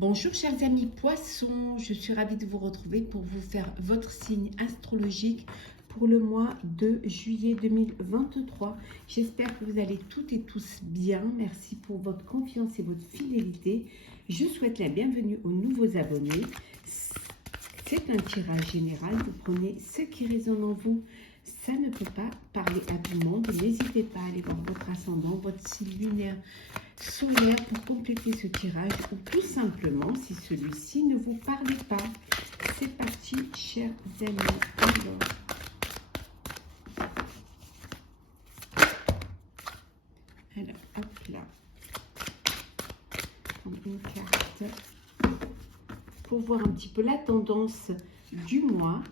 Bonjour chers amis poissons, je suis ravie de vous retrouver pour vous faire votre signe astrologique pour le mois de juillet 2023. J'espère que vous allez toutes et tous bien. Merci pour votre confiance et votre fidélité. Je souhaite la bienvenue aux nouveaux abonnés. C'est un tirage général, vous prenez ce qui résonne en vous. Ça ne peut pas parler à tout le monde. N'hésitez pas à aller voir votre ascendant, votre signe lunaire, solaire pour compléter ce tirage ou tout simplement si celui-ci ne vous parle pas. C'est parti, chers amis. Alors, hop là. Prendre une carte pour voir un petit peu la tendance du mois.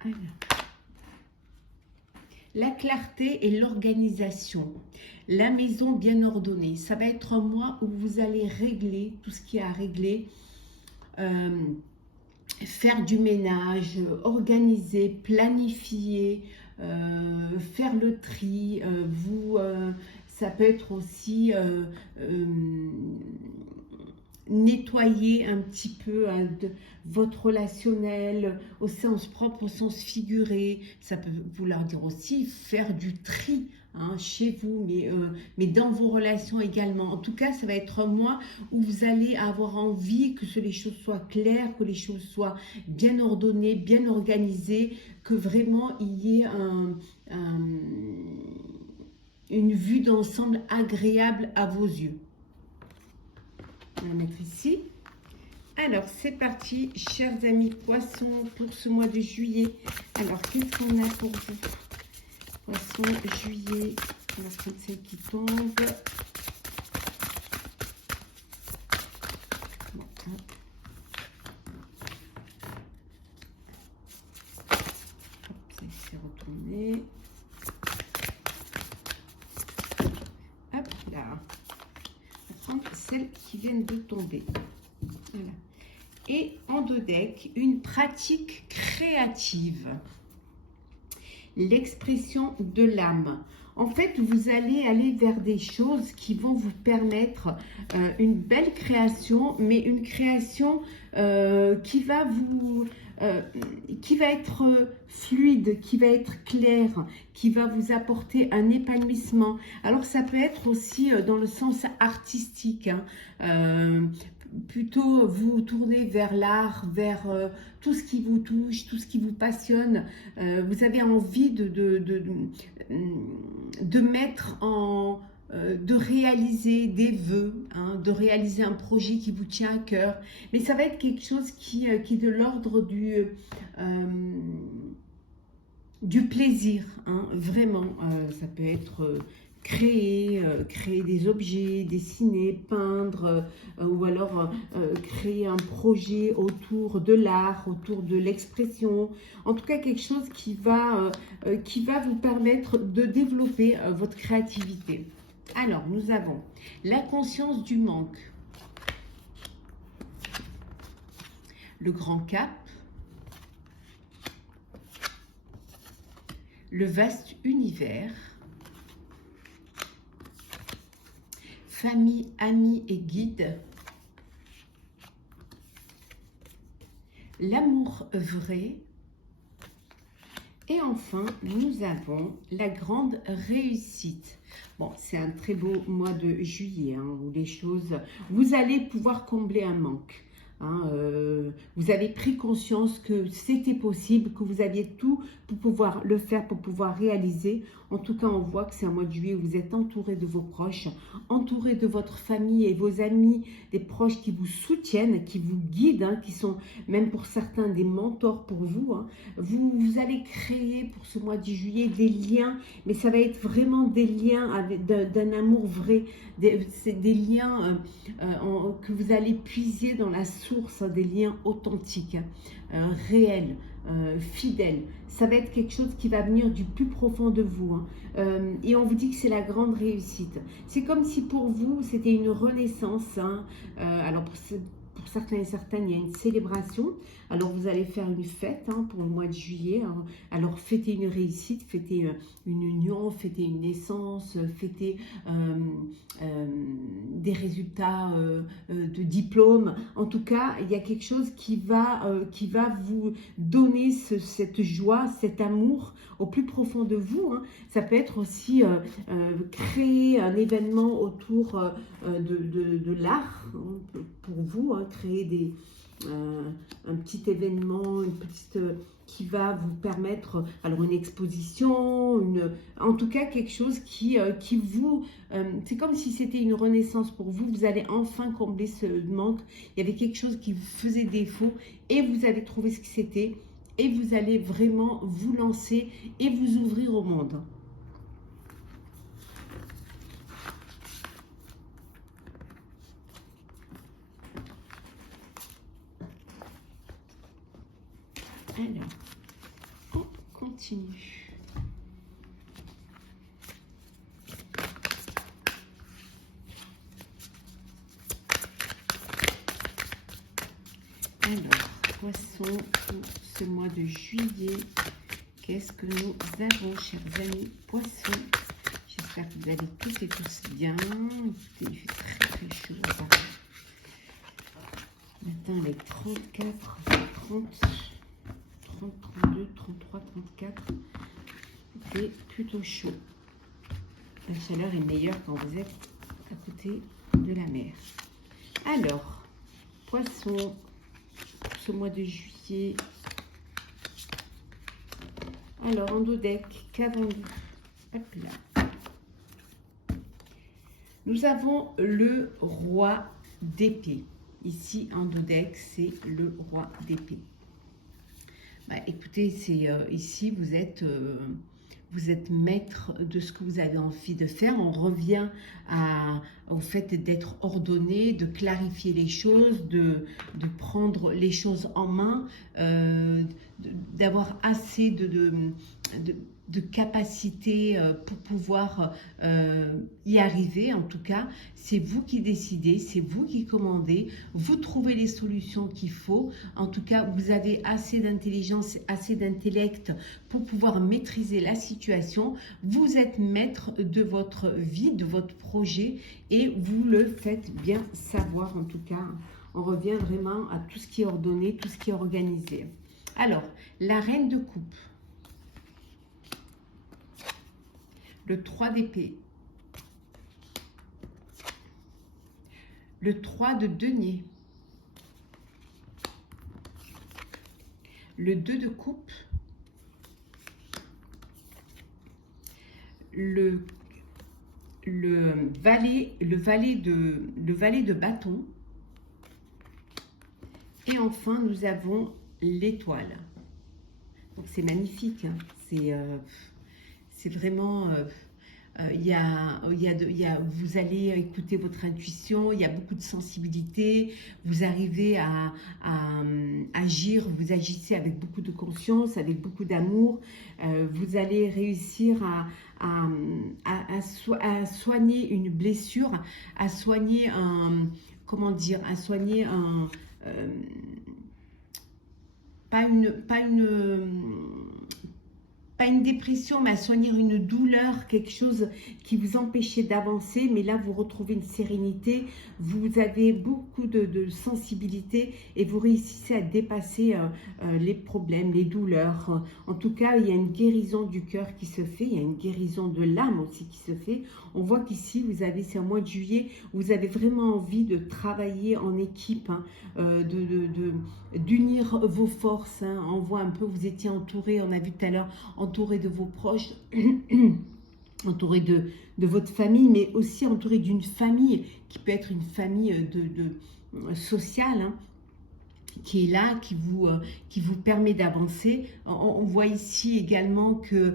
Alors, la clarté et l'organisation, la maison bien ordonnée, ça va être un mois où vous allez régler tout ce qui est à régler, faire du ménage, organiser, planifier, faire le tri, ça peut être aussi nettoyer un petit peu de votre relationnel au sens propre, au sens figuré. Ça peut vouloir dire aussi faire du tri chez vous, mais dans vos relations également. En tout cas, ça va être un mois où vous allez avoir envie que les choses soient claires, que les choses soient bien ordonnées, bien organisées, que vraiment il y ait une vue d'ensemble agréable à vos yeux. On va mettre ici. Alors, c'est parti, chers amis poissons, pour ce mois de juillet. Alors, qu'est-ce qu'on a pour vous? Poisson, juillet, on va prendre celle qui tombe. Bon, hop. Hop, ça s'est retourné. Hop là. Celles qui viennent de tomber. Voilà. Et en deux decks, une pratique créative. L'expression de l'âme. En fait, vous allez aller vers des choses qui vont vous permettre une belle création, mais une création qui va être fluide, qui va être claire, qui va vous apporter un épanouissement. Alors, ça peut être aussi dans le sens artistique, plutôt vous tournez vers l'art, vers tout ce qui vous touche, tout ce qui vous passionne. Vous avez envie de mettre en... de réaliser des vœux, de réaliser un projet qui vous tient à cœur. Mais ça va être quelque chose qui est de l'ordre du plaisir, vraiment. Ça peut être créer des objets, dessiner, peindre, ou alors créer un projet autour de l'art, autour de l'expression. En tout cas, quelque chose qui va vous permettre de développer votre créativité. Alors, nous avons la conscience du manque, le grand cap, le vaste univers, famille, amis et guides, l'amour vrai, et enfin, nous avons la grande réussite. Bon, c'est un très beau mois de juillet, où les choses... Vous allez pouvoir combler un manque. Vous avez pris conscience que c'était possible, que vous aviez tout pour pouvoir le faire, pour pouvoir réaliser. En tout cas, on voit que c'est un mois de juillet où vous êtes entouré de vos proches, entouré de votre famille et vos amis, des proches qui vous soutiennent, qui vous guident, qui sont même pour certains des mentors pour vous. Vous allez créer pour ce mois de juillet des liens, mais ça va être vraiment des liens d'un amour vrai, c'est des liens que vous allez puiser dans la source, des liens authentiques, réels, fidèles. Ça va être quelque chose qui va venir du plus profond de vous. Et on vous dit que c'est la grande réussite. C'est comme si pour vous, c'était une renaissance. Alors pour certains et certaines, il y a une célébration. Alors vous allez faire une fête pour le mois de juillet. Alors fêtez une réussite, fêtez une union, fêtez une naissance, fêtez des résultats de diplôme. En tout cas, il y a quelque chose qui va vous donner cette joie, cet amour au plus profond de vous. Ça peut être aussi créer un événement autour de l'art pour vous, créer un petit événement, une petite qui va vous permettre, alors une exposition, en tout cas quelque chose qui vous, c'est comme si c'était une renaissance pour vous, vous allez enfin combler ce manque, il y avait quelque chose qui vous faisait défaut et vous allez trouver ce que c'était et vous allez vraiment vous lancer et vous ouvrir au monde. Alors, on continue. Alors, poisson, pour ce mois de juillet, qu'est-ce que nous avons, chers amis poissons? J'espère que vous allez toutes et tous bien. Écoutez, il fait très très chaud à Paris. Matin avec 34, 30, 30, 32, 33, 34. C'est plutôt chaud. La chaleur est meilleure quand vous êtes à côté de la mer. Alors, poisson, ce mois de juillet. Alors, en dos deck, qu'avons-nous? Hop là. Nous avons le roi d'épée. Ici, en dos deck, c'est le roi d'épée. Bah, écoutez, c'est ici, vous êtes maître de ce que vous avez envie de faire. On revient au fait d'être ordonné, de clarifier les choses, de prendre les choses en main, d'avoir assez de capacité pour pouvoir y arriver. En tout cas, c'est vous qui décidez, c'est vous qui commandez, vous trouvez les solutions qu'il faut. En tout cas, vous avez assez d'intelligence, assez d'intellect pour pouvoir maîtriser la situation. Vous êtes maître de votre vie, de votre projet et vous le faites bien savoir. En tout cas, on revient vraiment à tout ce qui est ordonné, tout ce qui est organisé. Alors, la reine de coupe. Le 3 d'épée, le 3 de denier, le 2 de coupe, le valet de bâton et enfin nous avons l'étoile. Donc c'est magnifique, hein. C'est vraiment, vous allez écouter votre intuition, il y a beaucoup de sensibilité, vous arrivez à agir, vous agissez avec beaucoup de conscience, avec beaucoup d'amour, vous allez réussir à soigner une blessure, à soigner pas une dépression, mais à soigner une douleur, quelque chose qui vous empêchait d'avancer. Mais là, vous retrouvez une sérénité, vous avez beaucoup de sensibilité et vous réussissez à dépasser les problèmes, les douleurs. En tout cas, il y a une guérison du cœur qui se fait, il y a une guérison de l'âme aussi qui se fait. On voit qu'ici, c'est un mois de juillet, vous avez vraiment envie de travailler en équipe, d'unir vos forces. On voit un peu, vous étiez entouré, on a vu tout à l'heure, entouré de vos proches, entouré de votre famille, mais aussi entouré d'une famille qui peut être une famille sociale, qui est là, qui vous permet d'avancer. On voit ici également que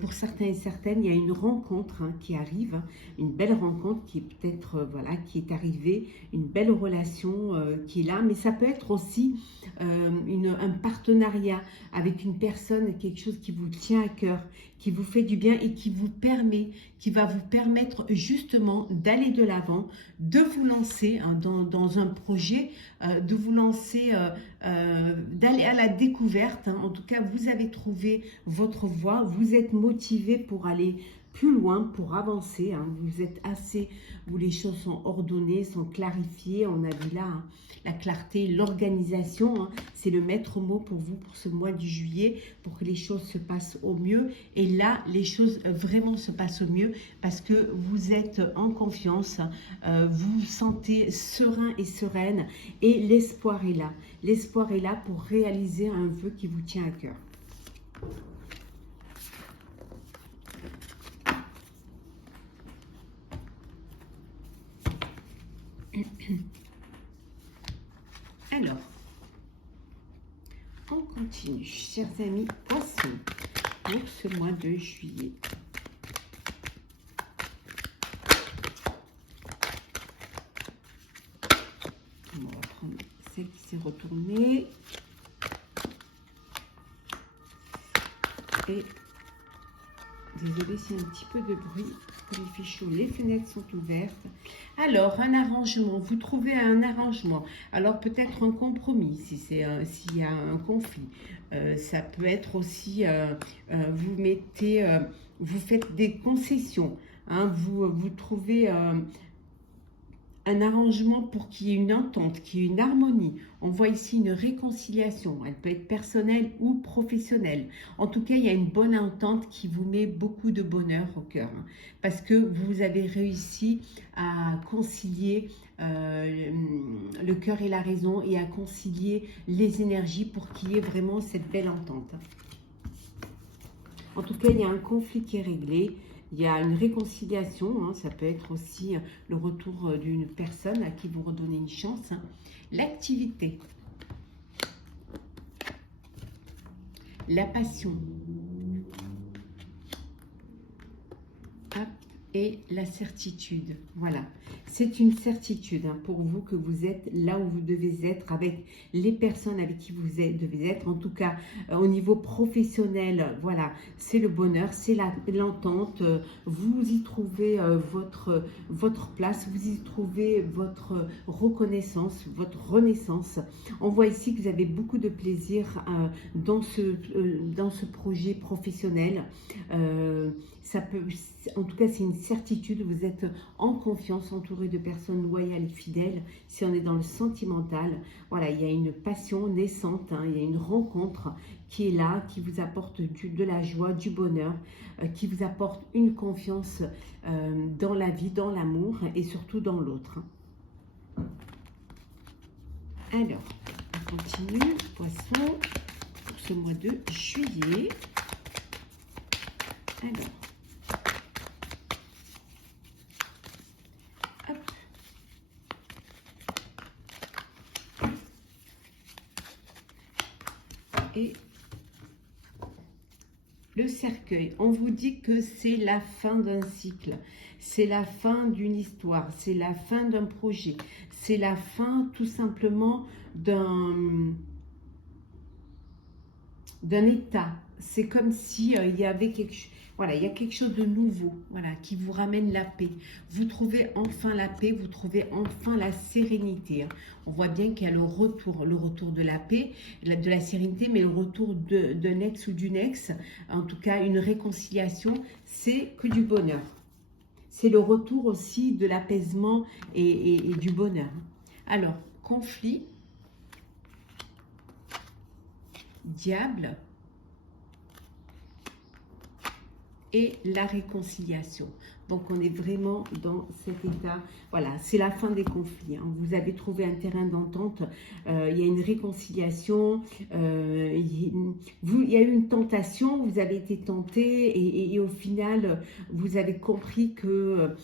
pour certains et certaines, il y a une rencontre qui arrive, une belle rencontre qui est peut-être, qui est arrivée, une belle relation qui est là, mais ça peut être aussi un partenariat avec une personne, quelque chose qui vous tient à cœur, qui vous fait du bien et qui va vous permettre justement d'aller de l'avant, de vous lancer dans un projet, de vous lancer d'aller à la découverte. Hein. En tout cas, vous avez trouvé votre voie, vous êtes motivé pour aller plus loin, pour avancer. Hein. Vous êtes assez, où les choses sont ordonnées, sont clarifiées. On a vu là hein, la clarté, l'organisation. Hein. C'est le maître mot pour vous pour ce mois de juillet, pour que les choses se passent au mieux. Et là, les choses vraiment se passent au mieux parce que vous êtes en confiance, vous vous sentez serein et sereine et l'espoir est là. L'espoir est là pour réaliser un vœu qui vous tient à cœur. Alors, on continue, chers amis poissons, pour ce mois de juillet. On va prendre celle qui s'est retournée. Et désolé s'il y a un petit peu de bruit, comme il fait chaud, les fenêtres sont ouvertes. Alors, un arrangement, vous trouvez un arrangement. Alors, peut-être un compromis, si c'est s'il y a un conflit. Ça peut être aussi, vous mettez, vous faites des concessions. Hein, vous trouvez un arrangement pour qu'il y ait une entente, qu'il y ait une harmonie. On voit ici une réconciliation. Elle peut être personnelle ou professionnelle. En tout cas, il y a une bonne entente qui vous met beaucoup de bonheur au cœur. Hein, parce que vous avez réussi à concilier le cœur et la raison et à concilier les énergies pour qu'il y ait vraiment cette belle entente. En tout cas, il y a un conflit qui est réglé. Il y a une réconciliation, hein, ça peut être aussi le retour d'une personne à qui vous redonnez une chance. Hein. L'activité, la passion, hop, et la certitude. Voilà, c'est une certitude hein, pour vous que vous êtes là où vous devez être avec les personnes avec qui vous devez être. En tout cas, au niveau professionnel, voilà, c'est le bonheur, c'est l'entente. Vous y trouvez votre place, vous y trouvez votre reconnaissance, votre renaissance. On voit ici que vous avez beaucoup de plaisir dans ce projet professionnel. Ça peut, en tout cas, c'est une certitude. Vous êtes en confiance, entouré de personnes loyales et fidèles. Si on est dans le sentimental, voilà, il y a une passion naissante, hein, il y a une rencontre qui est là, qui vous apporte de la joie, du bonheur, qui vous apporte une confiance dans la vie, dans l'amour et surtout dans l'autre. Alors, on continue, poisson, pour ce mois de juillet. Alors, et le cercueil, on vous dit que c'est la fin d'un cycle, c'est la fin d'une histoire, c'est la fin d'un projet, c'est la fin tout simplement d'un état. C'est comme si il y avait quelque chose. Voilà, il y a quelque chose de nouveau, voilà, qui vous ramène la paix. Vous trouvez enfin la paix, vous trouvez enfin la sérénité. Hein. On voit bien qu'il y a le retour de la paix, de la sérénité, mais le retour d'un ex ou d'une ex, en tout cas une réconciliation, c'est que du bonheur. C'est le retour aussi de l'apaisement et du bonheur. Alors, conflit, diable, et la réconciliation. Donc, on est vraiment dans cet état. Voilà, c'est la fin des conflits. Hein. Vous avez trouvé un terrain d'entente. Il y a une réconciliation. Il y a eu une tentation. Vous avez été tenté et au final, vous avez compris que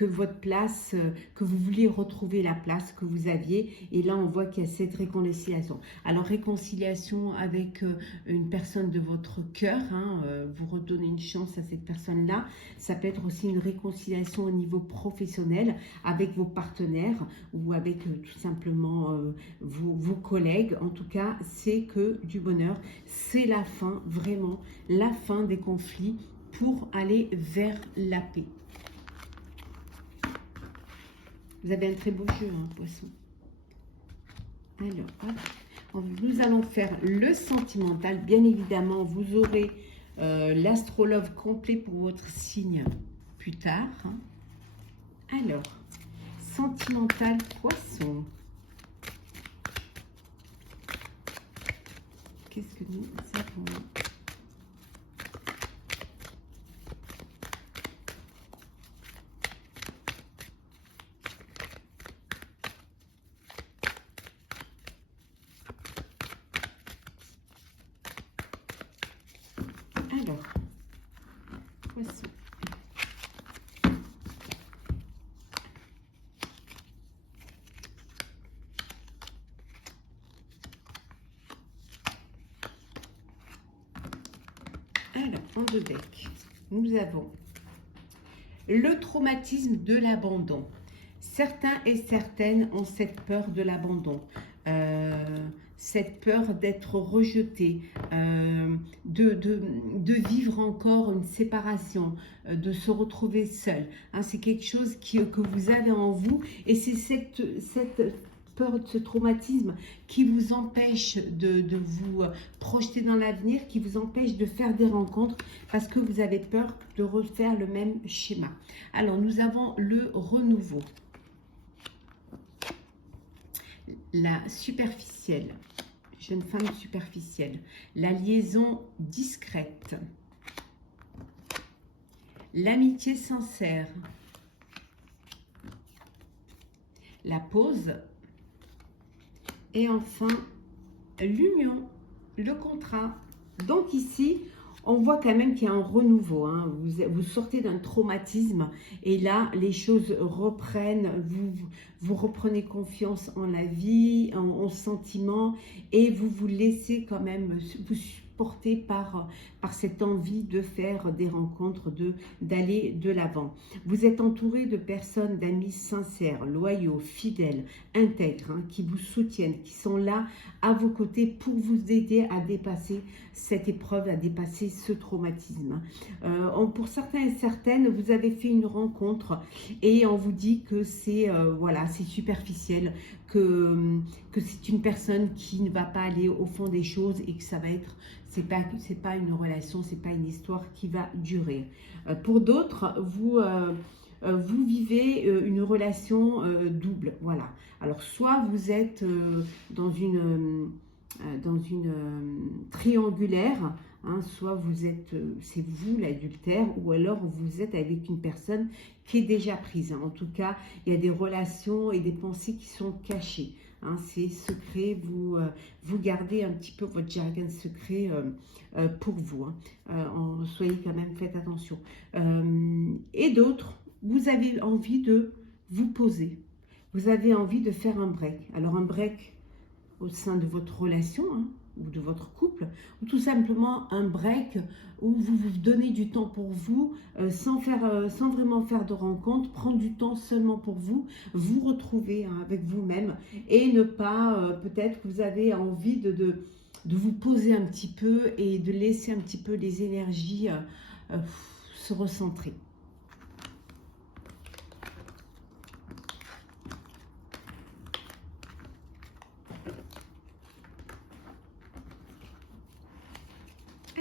votre place, que vous vouliez retrouver la place que vous aviez. Et là, on voit qu'il y a cette réconciliation. Alors, réconciliation avec une personne de votre cœur. Hein, vous redonnez une chance à cette personne-là. Ça peut être aussi une réconciliation au niveau professionnel avec vos partenaires ou avec tout simplement vos collègues. En tout cas, c'est que du bonheur. C'est la fin, vraiment, la fin des conflits pour aller vers la paix. Vous avez un très beau jeu, hein, poisson. Alors, hop. Nous allons faire le sentimental. Bien évidemment, vous aurez l'astrologue complet pour votre signe plus tard. Alors, sentimental poisson. Qu'est-ce que nous avons? Alors, poisson. Alors, en deux decks, nous avons le traumatisme de l'abandon. Certains et certaines ont cette peur de l'abandon, cette peur d'être rejeté, de vivre encore une séparation, de se retrouver seul. Hein, c'est quelque chose que vous avez en vous et c'est cette peur de ce traumatisme qui vous empêche de vous projeter dans l'avenir, qui vous empêche de faire des rencontres parce que vous avez peur de refaire le même schéma. Alors, nous avons le renouveau. La superficielle, jeune femme superficielle, la liaison discrète, l'amitié sincère, la pause et enfin l'union, le contrat. Donc ici, on voit quand même qu'il y a un renouveau. Hein. Vous sortez d'un traumatisme et là, les choses reprennent. Vous reprenez confiance en la vie, en sentiments et vous vous laissez quand même vous porter par cette envie de faire des rencontres, d'aller de l'avant. Vous êtes entouré de personnes, d'amis sincères, loyaux, fidèles, intègres, hein, qui vous soutiennent, qui sont là à vos côtés pour vous aider à dépasser cette épreuve, à dépasser ce traumatisme. Pour certains et certaines, vous avez fait une rencontre et on vous dit que c'est voilà, c'est superficiel, que c'est une personne qui ne va pas aller au fond des choses et que ça va être, c'est pas une relation, c'est pas une histoire qui va durer. Pour d'autres, vous vivez une relation double, voilà. Alors soit vous êtes dans une triangulaire, hein, soit vous êtes, c'est vous l'adultère, ou alors vous êtes avec une personne qui est déjà prise. Hein. En tout cas, il y a des relations et des pensées qui sont cachées. Hein, c'est secret, vous gardez un petit peu votre jargon secret pour vous. Hein. Soyez quand même, faites attention. Et d'autres, vous avez envie de vous poser. Vous avez envie de faire un break. Alors un break au sein de votre relation, hein, ou de votre couple, ou tout simplement un break où vous vous donnez du temps pour vous, sans vraiment faire de rencontres, prendre du temps seulement pour vous, vous retrouver hein, avec vous-même et ne pas, peut-être que vous avez envie de vous poser un petit peu et de laisser un petit peu les énergies se recentrer.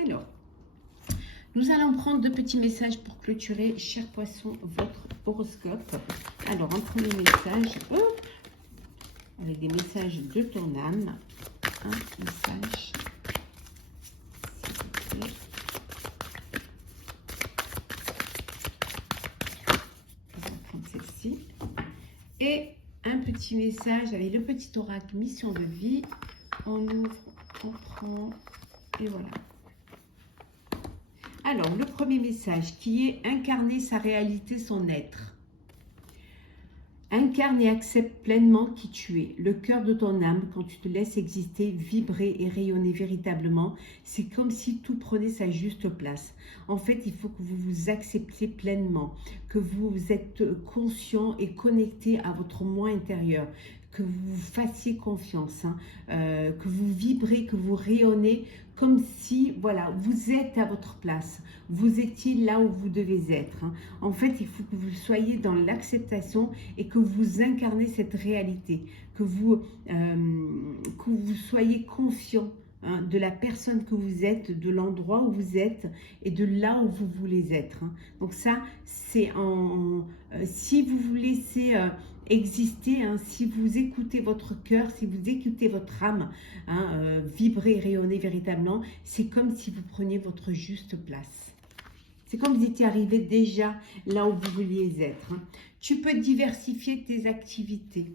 Alors, nous allons prendre deux petits messages pour clôturer, cher poisson, votre horoscope. Alors, un premier message, hop, avec des messages de ton âme. Un message, s'il vous plaît. On va prendre celle-ci. Et un petit message avec le petit oracle mission de vie. On ouvre, on prend, et voilà. Alors, le premier message qui est incarner sa réalité, son être. Incarne et accepte pleinement qui tu es. Le cœur de ton âme, quand tu te laisses exister, vibrer et rayonner véritablement, c'est comme si tout prenait sa juste place. En fait, il faut que vous vous acceptiez pleinement, que vous êtes conscient et connecté à votre moi intérieur, que vous vous fassiez confiance, hein, que vous vibrez, que vous rayonnez comme si, voilà, vous êtes à votre place, vous étiez là où vous devez être, hein. En fait, il faut que vous soyez dans l'acceptation et que vous incarnez cette réalité, que vous soyez confiant, hein, de la personne que vous êtes, de l'endroit où vous êtes et de là où vous voulez être, hein. Donc ça, c'est si vous vous laissez exister, hein, si vous écoutez votre cœur, si vous écoutez votre âme, hein, vibrer, rayonner véritablement, c'est comme si vous preniez votre juste place. C'est comme si vous étiez arrivé déjà là où vous vouliez être, hein. Tu peux diversifier tes activités.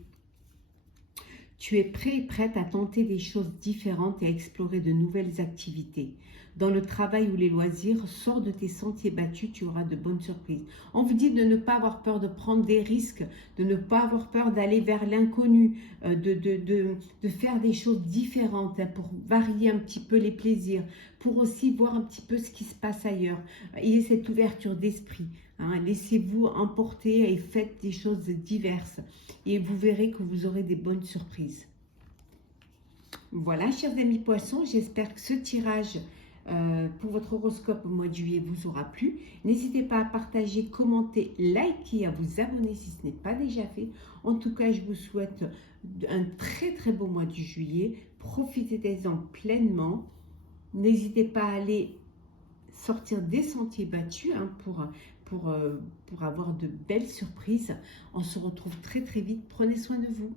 Tu es prêt et prête à tenter des choses différentes et à explorer de nouvelles activités. Dans le travail ou les loisirs, sors de tes sentiers battus, tu auras de bonnes surprises. On vous dit de ne pas avoir peur de prendre des risques, de ne pas avoir peur d'aller vers l'inconnu, de faire des choses différentes, hein, pour varier un petit peu les plaisirs, pour aussi voir un petit peu ce qui se passe ailleurs. Ayez cette ouverture d'esprit, hein, laissez-vous emporter et faites des choses diverses. Et vous verrez que vous aurez des bonnes surprises. Voilà, chers amis poissons, j'espère que ce tirage pour votre horoscope au mois de juillet vous aura plu. N'hésitez pas à partager, commenter, liker, à vous abonner si ce n'est pas déjà fait. En tout cas, je vous souhaite un très très beau mois de juillet. Profitez-en pleinement. N'hésitez pas à aller sortir des sentiers battus, hein, pour avoir de belles surprises. On se retrouve très très vite. Prenez soin de vous.